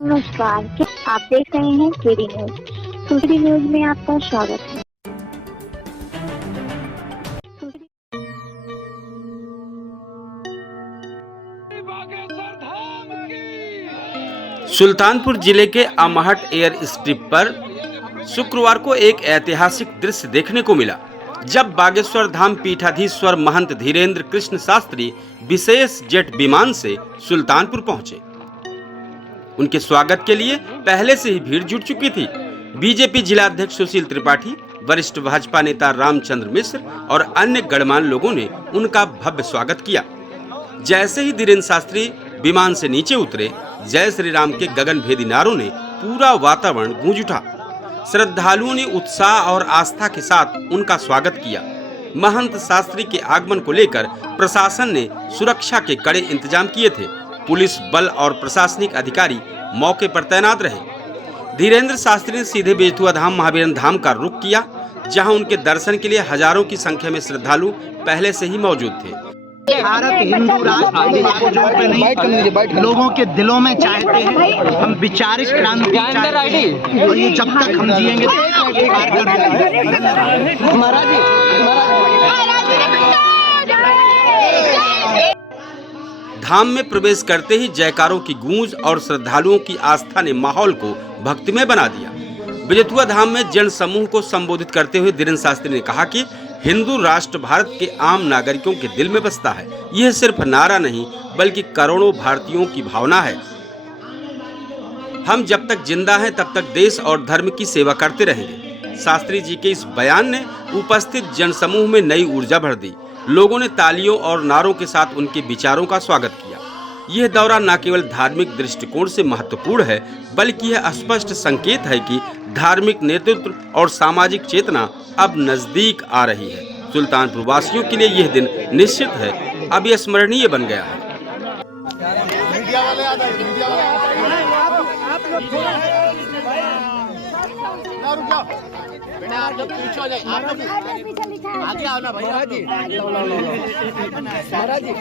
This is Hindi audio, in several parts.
नमस्कार, आप देख रहे हैं केडी न्यूज। केडी न्यूज में आपका स्वागत है। सुल्तानपुर जिले के अमहट एयर स्ट्रिप पर शुक्रवार को एक ऐतिहासिक दृश्य देखने को मिला, जब बागेश्वर धाम पीठाधीश्वर महंत धीरेन्द्र कृष्ण शास्त्री विशेष जेट विमान से सुल्तानपुर पहुंचे। उनके स्वागत के लिए पहले से ही भीड़ जुट चुकी थी। बीजेपी जिला अध्यक्ष सुशील त्रिपाठी, वरिष्ठ भाजपा नेता रामचंद्र मिश्र और अन्य गणमान्य लोगों ने उनका भव्य स्वागत किया। जैसे ही धीरेन्द्र शास्त्री विमान से नीचे उतरे, जय श्री राम के गगनभेदी नारों ने पूरा वातावरण गूंज उठा। श्रद्धालुओं ने उत्साह और आस्था के साथ उनका स्वागत किया। महंत शास्त्री के आगमन को लेकर प्रशासन ने सुरक्षा के कड़े इंतजाम किए थे। पुलिस बल और प्रशासनिक अधिकारी मौके पर तैनात रहे। धीरेन्द्र शास्त्री ने सीधे बेतुआ धाम महावीरन धाम का रुख किया, जहां उनके दर्शन के लिए हजारों की संख्या में श्रद्धालु पहले से ही मौजूद थे। भारत हिंदू राष्ट्र नहीं, लोगों के दिलों में चाहते हैं। हम विचारिक क्रांति चाहते हैं और ये जब तक हम जिएंगे धाम में प्रवेश करते ही जयकारों की गूंज और श्रद्धालुओं की आस्था ने माहौल को भक्तिमय बना दिया। बेतुआ धाम में जन समूह को संबोधित करते हुए धीरेन्द्र शास्त्री ने कहा कि हिंदू राष्ट्र भारत के आम नागरिकों के दिल में बसता है। यह सिर्फ नारा नहीं, बल्कि करोड़ों भारतीयों की भावना है। हम जब तक जिंदा हैं तब तक देश और धर्म की सेवा करते रहेंगे। शास्त्री जी के इस बयान ने उपस्थित जनसमूह में नई ऊर्जा भर दी। लोगों ने तालियों और नारों के साथ उनके विचारों का स्वागत किया। यह दौरा न केवल धार्मिक दृष्टिकोण से महत्वपूर्ण है, बल्कि यह स्पष्ट संकेत है कि धार्मिक नेतृत्व और सामाजिक चेतना अब नजदीक आ रही है। सुल्तानपुर वासियों के लिए यह दिन निश्चित है अब यह स्मरणीय बन गया है। आगे आओ ना भैया जी। महाराज जी,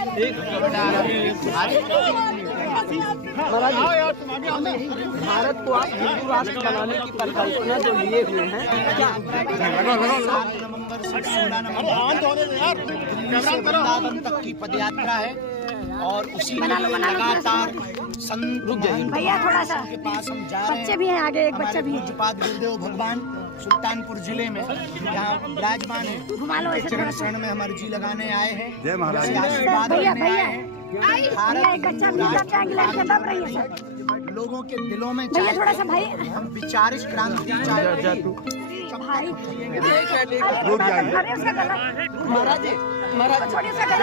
भारत को आप हिंदू राष्ट्र बनाने की परिकल्पना जो लिए हुए हैं, क्या 7 नवंबर से 16 नवंबर दिल्ली से वृंदावन तक की पदयात्रा है और उसी में लगातार भैया थोड़ा सा के पास हम जा रहे हैं। बच्चे भी हैं आगे, एक बच्चा भी है। पूज्यपाद गुरुदेव भगवान सुल्तानपुर जिले में यहाँ विराजमान है। चरण शरण में हम अर्जी लगाने आए हैं। जय महाराज, आशीर्वाद लेने आए हैं। लोगों के दिलों में थोड़ा सा भाई, हम विचारिक क्रांति चाहते हैं। भाई महाराज जी, महाराज छोड़िए उसका गला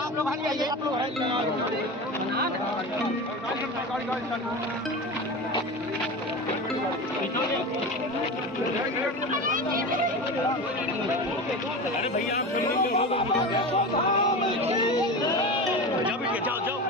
आप लोग हट जाइए, आप लोग अरे भैया आप जाओ जाओ।